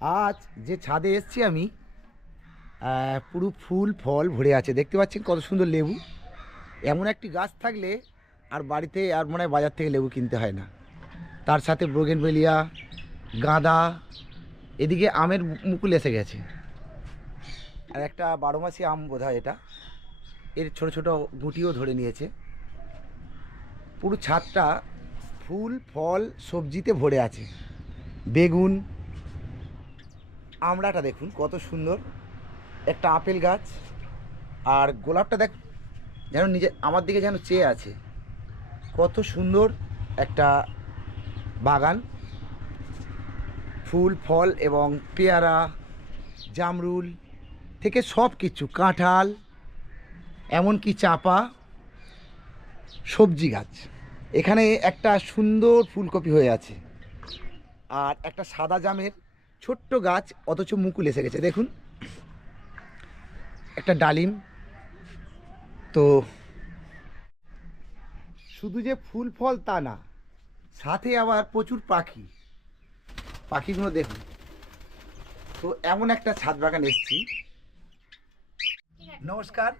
আজ যে ছাদে এসেছি আমি পুরো ফুল ফল ভরে আছে, দেখতে পাচ্ছেন কত সুন্দর লেবু। এমন একটি গাছ থাকলে আর বাড়িতে আর মনে হয় বাজার থেকে লেবু কিনতে হয় না। তার সাথে বোগেনভেলিয়া, গাঁদা, এদিকে আমের মুকুল এসে গেছে। আর একটা 12 মাসি আম বোধহয় এটা, এর ছোট ছোট গুটিও ধরে নিয়েছে। পুরো ছাদটা ফুল ফল সবজিতে ভরে আছে। বেগুন, আমড়াটা দেখুন কত সুন্দর, একটা আপেল গাছ, আর গোলাপটা দেখ যেন নিজে আমার দিকে যেন চেয়ে আছে। কত সুন্দর একটা বাগান, ফুল ফল এবং পেয়ারা, জামরুল থেকে সব কিছু, কাঁঠাল, এমনকি চাপা, সবজি গাছ। এখানে একটা সুন্দর ফুলকপি হয়ে আছে, আর একটা সাদা জামের ছোট্ট গাছ, অথচ মুকুল এসে গেছে দেখুন। একটা ডালিম। তো শুধু যে ফুল ফল তা না, সাথে আবার প্রচুর পাখি, পাখিগুলো দেখুন। তো এমন একটা ছাদ বাগান এসেছি। নমস্কার,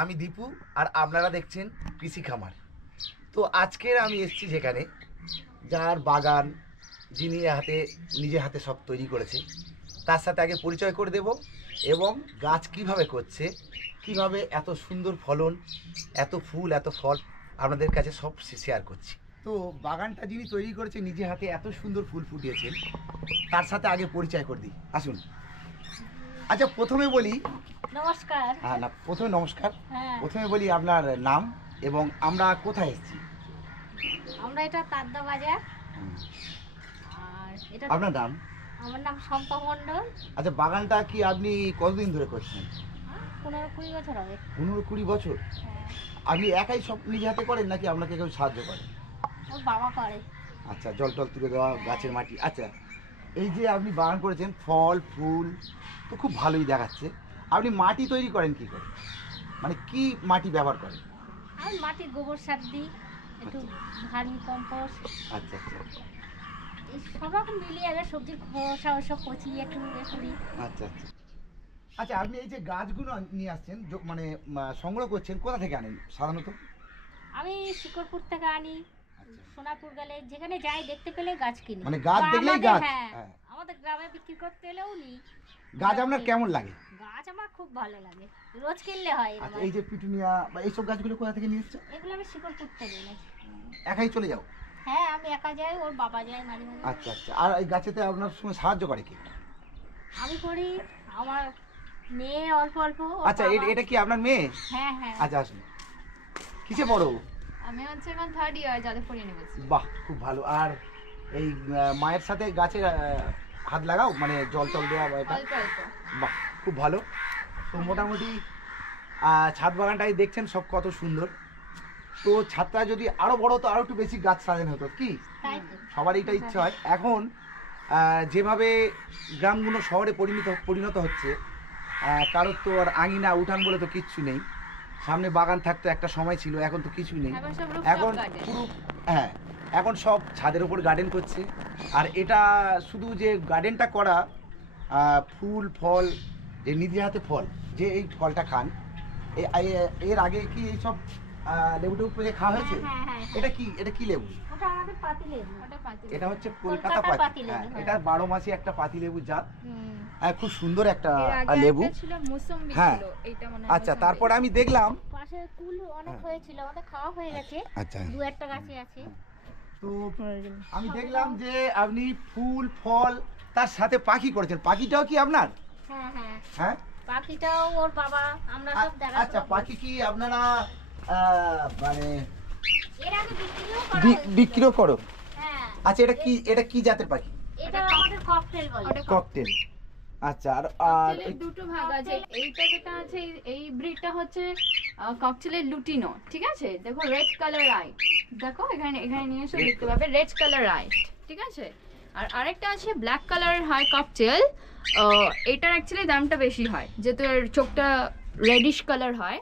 আমি দীপু, আর আপনারা দেখছেন কৃষি খামার। তো আজকের আমি এসেছি যেখানে, যার বাগান, যিনি নিজে হাতে সব তৈরি করেছে, তার সাথে আগে পরিচয় করে দেব, এবং গাছ কিভাবে করছে, কিভাবে এত সুন্দর ফলন, এত ফুল, এত ফল আপনাদের কাছে সব শেয়ার করছি। তো বাগানটা যিনি তৈরি করেছে, নিজে হাতে এত সুন্দর ফুল ফুটিয়েছেন, তার সাথে আগে পরিচয় করে দিই, আসুন। আচ্ছা, প্রথমে বলি নমস্কার। হ্যাঁ না, প্রথমে নমস্কার। হ্যাঁ, প্রথমে বলি আপনার নাম এবং আমরা কোথায় এসেছি। আমরা এটা তাদ্দা বাজার। আর এটা আপনার নাম? আমার নাম শম্পা মণ্ডল। আচ্ছা, বাগানটা কি আপনি কতদিন ধরে করছেন? 15-20 বছর হবে। 15-20 বছর। হ্যাঁ, আপনি একাই সব নিজে হাতে করেন নাকি আপনাকে কেউ সাহায্য করে? ওর বাবা করে। আচ্ছা, জল টল তুলে দেওয়া, গাছের মাটি। আচ্ছা, এই যে আপনি বাগান করেছেন, ফল ফুল তো খুব ভালোই দেখাচ্ছে। আপনি মাটি তৈরি করেন কি করে, মানে কি মাটি ব্যবহার করেন? আর মাটির গোবর সার দিই, একটু ভার্মি কম্পোস্ট, আচ্ছা আচ্ছা এই সব রকম মিলিয়ে আগে সবজির খোসা ওসব পচিয়ে একটু করি। আচ্ছা আচ্ছা আচ্ছা, আপনি এই যে গাছগুলো নিয়ে আসছেন, মানে সংগ্রহ করছেন, কোথা থেকে আনেন সাধারণত? আমি শিকরপুর থেকে আনি, আচ্ছা, সোনাপুর গেলে যেখানে যাই দেখতে পেলে গাছ কিনি। মানে গাছ বা দেখলেই আমাদের- গাছ। হ্যাঁ, হ্যাঁ। আমাদের গ্রামে বিক্রি করতে এলেও নিই। গাছ আপনার কেমন লাগে? গাছ আমার খুব ভালো লাগে, রোজ কিনলে হয় এরকম। আচ্ছা, এই যে পিটুনিয়া বা এইসব গাছগুলো কোথা থেকে নিয়ে এসছো? এগুলো আমি শিকরপুর থেকে এনেছি। একাই চলে যাও? হ্যাঁ, আমি একা যাই, ওর বাবা যায় মাঝে মাঝে। আচ্ছা আচ্ছা, আর এই গাছেতে আপনার সঙ্গে সাহায্য করে কি? আমি করি, আমার মেয়ে অল্প অল্প, ওর আচ্ছা, বাবা- এটা কি আপনার মেয়ে? হ্যাঁ হ্যাঁ। আচ্ছা, আসুন। কিসে পড়ো? আমি হচ্ছে এখন 3rd ইয়ার যাদবপুর ইউনিভার্সিটি। বাহ, খুব ভালো। আর এই মায়ের সাথে গাছে হাত লাগাও, মানে জল টল দেওয়া বা এটা? অল্প অল্প। বাহ, খুব ভালো। তো মোটামুটি ছাদ বাগানটাই দেখছেন সব কত সুন্দর। তো ছাদটা যদি আরো বড় হতো, আরো একটু বেশি গাছ সাজানো হতো, কি তাই তো। সবার এটা ইচ্ছা হয়। এখন যেভাবে গ্রামগুলো শহরে পরিণত হচ্ছে, কারোর তো আর আঙিনা উঠান বলে তো কিচ্ছু নেই। সামনে বাগান থাকতো একটা সময় ছিল, এখন তো কিছুই নেই। এখন সব rooftop এখন garden। পুরো, হ্যাঁ, এখন সব ছাদের উপর গার্ডেন করছে। আর এটা শুধু যে গার্ডেনটা করা, ফুল ফল, যে নিজে হাতে ফল, যে এই ফলটা খান, এর আগে কি এইসব লেবু টেবু পেরে খাওয়া হয়েছে? হ্যাঁ, হ্যাঁ, হ্যাঁ। এটা কি লেবু? ওটা আমাদের পাতিলেবু। ওটা পাতিলেবু। এটা হচ্ছে কলকাতা কলকাতা পাতি। পাতিলেবু, হ্যাঁ, হ্যাঁ। এটা 12 মাসি একটা পাতি লেবু জাত। হুম। খুব সুন্দর একটা এর আগে লেবু। একটা ছিল মৌসুম্বি হ্যাঁ। ছিল, এইটা মনে হয় আচ্ছা, মৌসুম্বি। তারপরে আমি দেখলাম, পাশে কুল অনেক হয়েছিল, আমাদের খাওয়া হয়ে গেছে। আচ্ছা, 2-1টা গাছে আছে। তো আমি দেখলাম যে আপনি ফুল ফল তার সাথে পাখি করেছেন। পাখিটাও কি আপনার? হ্যাঁ হ্যাঁ, হ্যাঁ। পাখিটাও ওর বাবা, আমরা সব দেখা। আচ্ছা, পাখি কি আপনারা মানে এর আগে বিক্রিও করা বিক্রিও করো? হ্যাঁ। আচ্ছা, এটা কি জাতের পাখি? এটা আমাদের ককটেল বলে। ওটা ককটেল। আচ্ছা, আর ককটেলের দুটো ভাগ আছে। এইটা যেটা আছে, এই ব্রিডটা হচ্ছে ককটেলের লুটিনো, ঠিক আছে? দেখো রেড কালার আই, দেখো এখানে নিয়ে এসে দেখতে পাবে রেড কালার আই, ঠিক আছে? আর আরেকটা আছে ব্ল্যাক কালারের হয় ককটেল। এটার অ্যাকচুয়ালি দামটা বেশি হয়, যেহেতু এর চোখটা রেডিশ কালার হয়।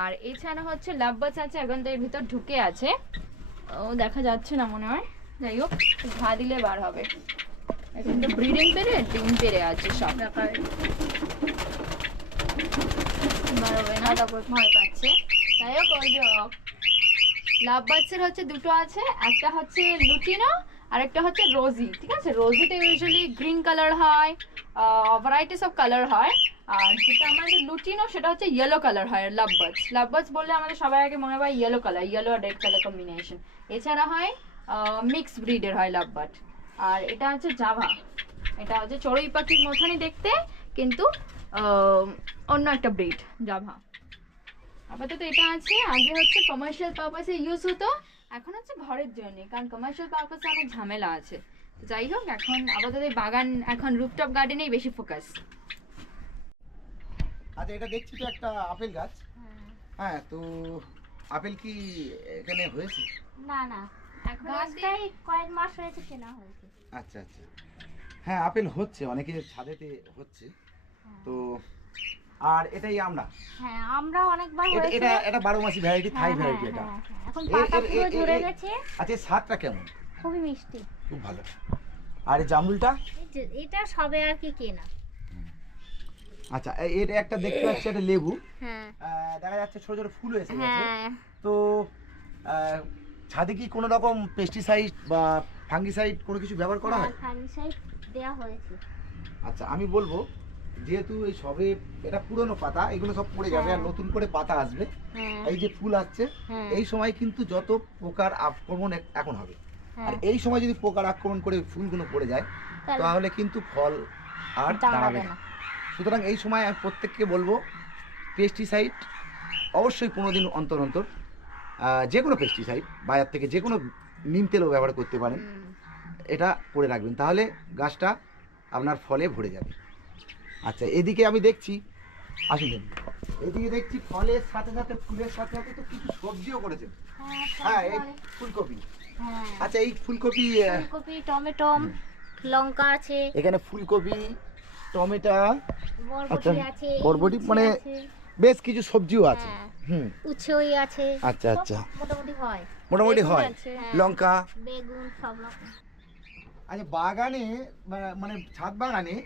আর এছাড়া হচ্ছে লাভবাজ আছে, এখন তো এর ভিতর ঢুকে আছে, ও দেখা যাচ্ছে না মনে হয়। যাই হোক, ঘা দিলে বার হবে। এখন তো ব্রিডিং পেরিয়ড, ডিম পেরে আছে সব। বেরোবে না, তারপর ভয় পাচ্ছে। তাই হোক, ওই যে লাভ বার্ডসের হচ্ছে দুটো আছে, একটা হচ্ছে লুটিনো আর একটা হচ্ছে রোজি। ঠিক আছে, রোজিতে ইউজুয়ালি গ্রিন কালার হয়, ভ্যারাইটিস অফ কালার হয়। আর যেটা আমাদের লুটিনো সেটা হচ্ছে ইয়েলো কালার হয়। লাভ বার্ডস বললে আমাদের সবাই আগে মনে হয় ইয়েলো কালার, ইয়েলো আর রেড কালার কম্বিনেশন। এছাড়া হয় মিক্স ব্রিডের হয় লাভ বার্ড। আর এটা হচ্ছে জাভা, এটা হচ্ছে চড়ুই পাখির মতনই দেখতে, কিন্তু অন্য একটা ব্রিড জাভা। আপাতত এটা আছে। আগে হচ্ছে কমার্শিয়াল পারপাসে ইউজ হতো, এখন হচ্ছে ঘরের জন্য, কারণ কমার্শিয়াল পারপাসে অনেক ঝামেলা আছে। তো যাই হোক, এখন আপাতত এই বাগান, এখন রুফটপ গার্ডেনেই বেশি ফোকাস। আচ্ছা, এটা দেখছি তো একটা আপেল গাছ। হ্যাঁ, তো আপেল কি এখানে হয়েছে? না না, গাছটাই কয়েক মাস হয়েছে কেনা হয়েছে। আচ্ছা আচ্ছা, হ্যাঁ আপেল হচ্ছে, অনেকে ছাদেতে হচ্ছে। তো আর এটাই আমরা, হ্যাঁ আমরা অনেকবার হয়েছে। এটা এটা 12 মাসি ভ্যারাইটি, থাই ভ্যারাইটি এটা। এখন পাতা পুরো ঝরে গেছে। আচ্ছা, স্বাদটা কেমন? খুবই মিষ্টি, খুব ভালো। আর এই জামরুলটা? এটা সবে আর কি কেনা। আচ্ছা, এটা একটা দেখতে পাচ্ছি, এটা লেবু। হ্যাঁ, দেখা যাচ্ছে ছোট ছোট ফুল এসে গেছে। হ্যাঁ। তো ছাদে কি কোনো রকম পেস্টিসাইড বা ফাঙ্গিসাইড কোনো কিছু ব্যবহার করা হয়? ফাঙ্গিসাইড দেয়া হয়েছে। আচ্ছা, আমি বলবো যেহেতু এই সবে এটা পুরনো পাতা, এগুলো সব পড়ে যাবে আর নতুন করে পাতা আসবে। এই যে ফুল আসছে, এই সময় কিন্তু যত পোকার আক্রমণ এখন হবে, আর এই সময় যদি পোকার আক্রমণ করে ফুলগুলো পড়ে যায়, তাহলে কিন্তু ফল আর দাঁড়াবে না। সুতরাং এই সময় আমি প্রত্যেককে বলবো পেস্টিসাইড অবশ্যই 15 দিন অন্তর অন্তর, যে কোনো পেস্টিসাইড বাজার থেকে যে কোনো নিম তেলও ব্যবহার করতে পারেন, এটা করে রাখবেন, তাহলে গাছটা আপনার ফলে ভরে যাবে। আচ্ছা, এদিকে আমি দেখছি, আসুন এদিকে দেখছি ফলের সাথে সাথে ফুলের সাথে সাথে তো কিছু সবজিও করেছেন। হ্যাঁ, এই ফুলকপি। আচ্ছা, এই ফুলকপি, টমেটো, লঙ্কা আছে এখানে ফুলকপি, টমেটো, বরবটি আছে, বরবটি, মানে বেশ কিছু সবজিও আছে। উচ্ছেই আছে। আচ্ছা আচ্ছা, মোটামুটি হয়। লঙ্কা, বেগুন, সব রকম। আচ্ছা, বাগানে মানে ছাদ বাগানে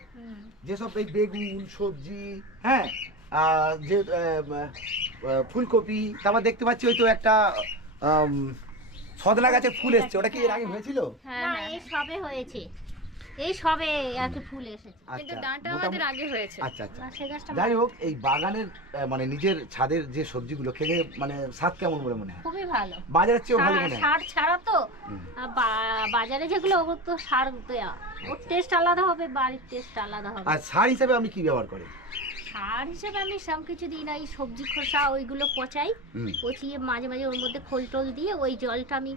যেসব এই বেগুন সবজি, হ্যাঁ, যে ফুলকপি, তারপর দেখতে পাচ্ছি ওই তো একটা সজনা গাছের ফুল এসছে, ওটা কি এর আগে হয়েছিল? না, এই সবে হয়েছে, এই সবে একটা ফুল এসেছে, কিন্তু ডাঁটা আমাদের আগে হয়েছে। আচ্ছা আচ্ছা, যাই হোক, এই বাগানের মানে নিজের ছাদের যে সবজিগুলো খেলে মানে স্বাদ কেমন বলে মনে হয়? খুবই ভালো, বাজারের চেয়েও ভালো মনে হয়। সার ছাড়া তো, বাজারে যেগুলো ওগুলো তো সার দেয়া, ওর টেস্ট আলাদা হবে, বাড়ির টেস্ট আলাদা হবে। আর সার হিসেবে আমি কি ব্যবহার করি? সার হিসেবে আমি সব কিছু দিই না, এই সবজি খোসা ওইগুলো পচাই, পচিয়ে মাঝে মাঝে ওর মধ্যে খোল টোল দিয়ে ওই জলটা আমি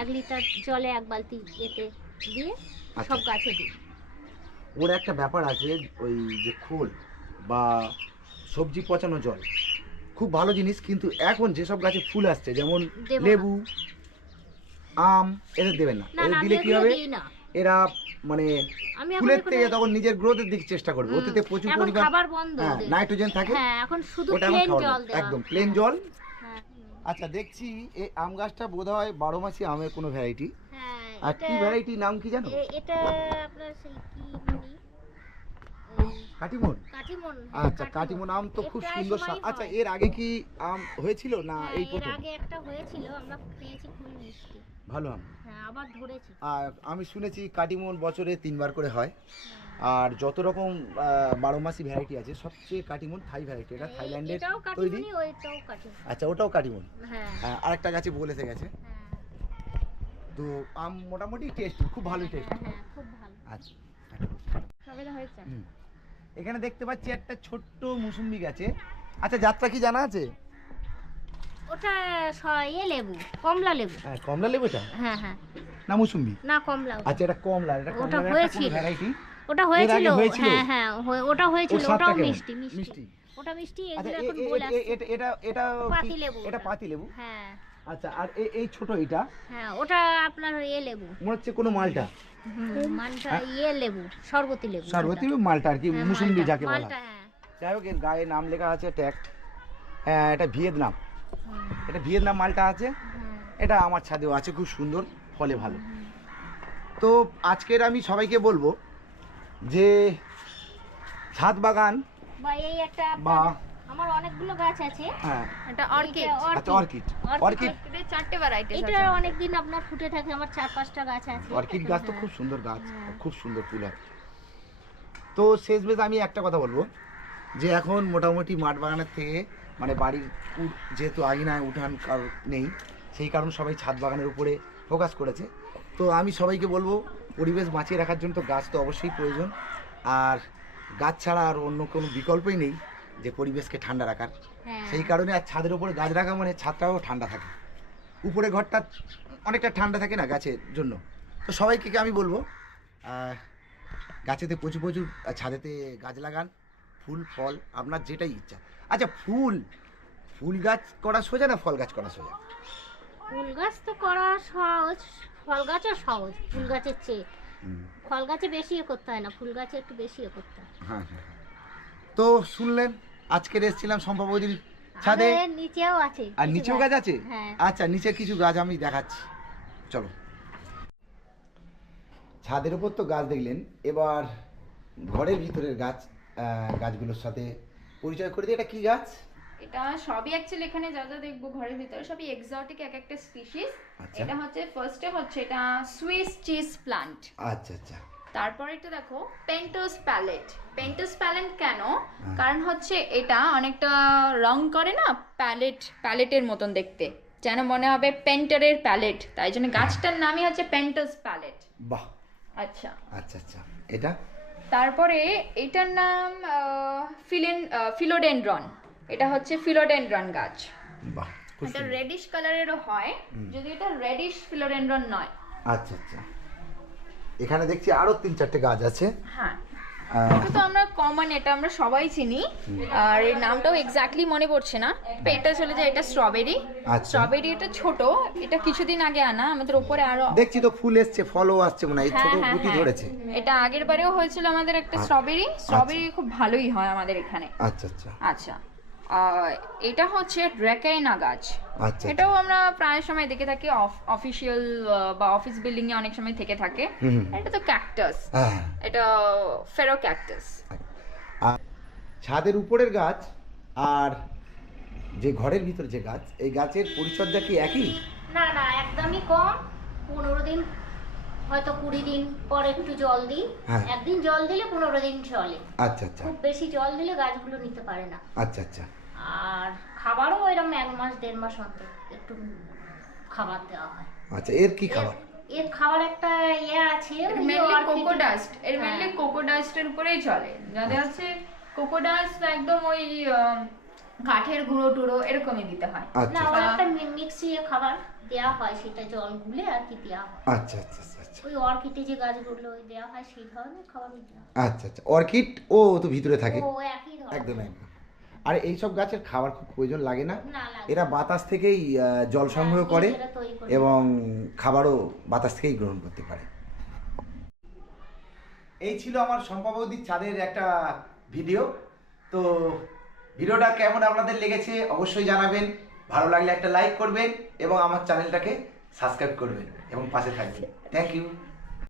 1 লিটার জলে 1 বালতি এতে দিয়ে সব গাছে দিই। ওর একটা ব্যাপার আছে, ওই যে খোল বা সবজি পচানো জল খুব ভালো জিনিস, কিন্তু এখন যেসব গাছে ফুল আসছে, যেমন লেবু, আম, এদের দেবেন না। এদের দিলে কি হবে, এরা মানে ফুলের থেকে তখন নিজের গ্রোথের দিকে চেষ্টা করবে, ওতে প্রচুর পরিমাণ খাবার বন্ধ, নাইট্রোজেন থাকে। হ্যাঁ, এখন শুধু ওটা প্লেন জল দেওয়া, একদম প্লেন জল। আচ্ছা, দেখছি এই আম গাছটা বোধহয় 12 মাসি আমের কোনো ভ্যারাইটি। আর কি ভ্যারাইটি, নাম কি জানো? এটা আপনার সেই কি বলি, কাটিমন। আচ্ছা, কাটিমন আম তো খুব সুন্দর। আচ্ছা, এর আগে কি আম হয়েছিল না এই প্রথম? এর আগে একটা হয়েছিল, আমরা খেয়েছি, খুবই মিষ্টি, ভালো আম। হ্যাঁ, আবার ধরেছি। আর আমি শুনেছি কাটিমন বছরে 3 বার করে হয়। আর যত রকম 12 মাসি ভ্যারাইটি আছে, সবচেয়ে কাটিমন থাই ভ্যারাইটি, এটা থাইল্যান্ডের তৈরি। আচ্ছা, ওটাও কাটিমন। হ্যাঁ, আরেকটা গাছে বলেছে গেছে। তো আম মোটামুটি টেস্ট খুব ভালো, টেস্ট খুব ভালো। আচ্ছা, সবেদা হয়েছে। এখানে দেখতে পাচ্ছি একটা ছোট্ট মুসুম্বি গাছে। আচ্ছা, জাতটা কি জানা আছে? ওটা লেবু, কমলা লেবু। হ্যাঁ, কমলা লেবুটা। হ্যাঁ হ্যাঁ, না মুসুম্বি না কমলা। আচ্ছা, এটা কমলা, এটা ওটা কমলা হয়েছিল, ভ্যারাইটি। ওটা হয়েছিল। হ্যাঁ হ্যাঁ, ওটা হয়েছিল, ওটাও মিষ্টি মিষ্টি। ওটা মিষ্টি। আচ্ছা, এগুলো এখন বলে আসছে এটা পাতি লেবু। এটা পাতি লেবু। হ্যাঁ। আচ্ছা, আর এই ছোট এটা? হ্যাঁ, ওটা আপনার লেবু, মনে হচ্ছে কোনো মালটা। মালটা লেবু, শরবতি লেবু। শরবতি মালটা আর কি, মুসুম্বি যাকে বলা হয়। হ্যাঁ। যাই হোক, এর গায়ে নাম লেখা আছে ট্যাক্ট। হ্যাঁ, এটা ভিয়েতনাম, এটা ভিয়েতনাম মালটা আছে। এটা আমার ছাদেও আছে, খুব সুন্দর, ফলে ভালো। তো আজকের আমি সবাইকে বলবো যে ছাদ বাগান বা এই একটা বা আমার অনেকগুলো গাছ আছে। হ্যাঁ এটা অর্কিড। আচ্ছা অর্কিড অর্কিড অর্কিডের 4টে ভ্যারাইটিস এটা আছে। অনেকদিন আপনার ফুটে থাকে, আমার 4-5টা গাছ আছে। অর্কিড গাছ তো হ্যাঁ। খুব সুন্দর গাছ, হ্যাঁ। খুব সুন্দর ফুল হয়। তো শেষমেশ আমি একটা কথা বলবো যে এখন মোটামুটি মাঠ বাগানের থেকে মানে বাড়ির যেহেতু আঙিনায় উঠান কারণ নেই, সেই কারণে সবাই ছাদ বাগানের উপরে ফোকাস করেছে। তো আমি সবাইকে বলবো পরিবেশ বাঁচিয়ে রাখার জন্য তো গাছ তো অবশ্যই প্রয়োজন, আর গাছ ছাড়া আর অন্য কোনো বিকল্পই নেই যে পরিবেশকে ঠান্ডা রাখার। হ্যাঁ। সেই কারণে আর ছাদের উপরে গাছ রাখা মানে ছাদটাও ঠান্ডা থাকে, উপরে ঘরটা অনেকটা ঠান্ডা থাকে না গাছের জন্য। তো সবাইকে আমি বলবো গাছেতে প্রচুর প্রচুর ছাদেতে গাছ লাগান, ফুল ফল আপনার যেটাই ইচ্ছা। আচ্ছা ফুল গাছ করা সোজা না ফল গাছ করা সোজা? ফুল গাছ তো করা সহজ, ফল গাছও সহজ ফুল গাছের চেয়ে। ফল গাছে বেশি করতে হয় না, ফুল গাছে একটু বেশি করতে হয়। হ্যাঁ হ্যাঁ। তো শুনলেন আজকের এসেছিলাম শম্পা বৌদির ছাদে, আমাদের নিচেও আছে আর কিছু নিচেও গাছ আছে। হ্যাঁ। আচ্ছা নিচে কিছু গাছ আমি দেখাচ্ছি, চলো। ছাদের উপর তো গাছ দেখলেন, এবার ঘরের ভিতরের গাছ, গাছগুলোর সাথে পরিচয় করে দিই। এটা কি গাছ? এটা সবই অ্যাকচুয়ালি এখানে যা যা দেখবো ঘরের ভিতরে সবই এক্সোটিক এক একটা স্পিসিস। আচ্ছা। এটা হচ্ছে ফার্স্টে হচ্ছে এটা সুইস চিজ প্লান্ট। আচ্ছা আচ্ছা। তারপর এটা দেখো পেন্টোস প্যালেট। পেন্টোস প্যালেট কেন? কারণ হচ্ছে এটা অনেকটা রং করে না প্যালেটের মতন দেখতে, যেন মনে হবে পেন্টারের প্যালেট, তাই জন্য গাছটার নামই হচ্ছে পেন্টোস প্যালেট। বাহ। আচ্ছা আচ্ছা আচ্ছা। এটা তারপরে এটার নাম ফিলোডেনড্রন। এটা হচ্ছে ফিলোডেনড্রন গাছ। বাহ খুব এটা সুন্দর। রেডিশ কালারেরও হয়, যদি এটা রেডিশ ফিলোডেনড্রন নয়। আচ্ছা আচ্ছা। এখানে দেখছি আরো 3-4টে গাছ আছে। হ্যাঁ, এটা তো আমরা কমন, এটা আমরা সবাই চিনি, আর এর নামটাও এক্স্যাক্টলি মনে পড়ছে না। এটা চলে যায়, এটা স্ট্রবেরি। আচ্ছা। স্ট্রবেরি এটা ছোট, এটা কিছুদিন আগে আনা, আমাদের উপরে আরো। দেখছি তো ফুল এসছে, ফলও আসছে মনে হয়, এই ছোট গুটি ধরেছে। এটা আগের বারেও হয়েছিল আমাদের একটা স্ট্রবেরি খুব ভালোই হয় আমাদের এখানে। আচ্ছা আচ্ছা আচ্ছা, এটা হচ্ছে ড্রেকাইনা গাছ। আচ্ছা। এটাও আমরা প্রায় সময় দেখে থাকি অফিসিয়াল বা অফিস বিল্ডিং এ অনেক সময় থেকে থাকে। এটা তো ক্যাকটাস, হ্যাঁ। এটা ফেরো ক্যাকটাস। আর ছাদের উপরের গাছ আর যে ঘরের ভিতরে যে গাছ, এই গাছের পরিচর্যা কি একই? না না, একদমই কম। 15 দিন হয়তো 20 দিন পর একটু জল দিই। হ্যাঁ। একদিন জল দিলে 15 দিন চলে। আচ্ছা আচ্ছা। খুব বেশি জল দিলে গাছগুলো নিতে পারে না। আচ্ছা আচ্ছা। আর খাবারও এরকম 1 মাস 1.5 মাস অন্তর একটু খাবার দেওয়া হয়। আচ্ছা এর কি খাবার? এর খাবার একটা আছে, মেনলি কোকো ডাস্ট। এর মেনলি কোকো ডাস্টের উপরেই চলে, যাদের হচ্ছে কোকো ডাস্ট একদম ওই কাঠের গুঁড়ো টুড়ো এরকমই দিতে হয়। না, আচ্ছা ওর একটা মিক্সিয়ে খাবার দেওয়া হয়, সেটা জল গুলে আর কি দেওয়া হয়। আচ্ছা আচ্ছা আচ্ছা। ওই অর্কিডে যে গাছগুলো দেওয়া হয় সেই ধরনের খাবার দেওয়া হয়। আচ্ছা আচ্ছা। অর্কিড ও তো ভিতরে থাকে। ও একই ধরনের। একদম একদম। আর এইসব গাছের খাবার খুব প্রয়োজন লাগে না, না লাগে। এরা বাতাস থেকেই জল সংগ্রহ করে নিজেরা তৈরি করে। এবং খাবারও বাতাস থেকেই গ্রহণ করতে পারে। এই ছিল আমার শম্পা বৌদির ছাদের একটা ভিডিও। তো ভিডিওটা কেমন আপনাদের লেগেছে অবশ্যই জানাবেন, ভালো লাগলে একটা লাইক করবেন এবং আমার চ্যানেলটাকে সাবস্ক্রাইব করবেন এবং পাশে থাকবেন। Thank you.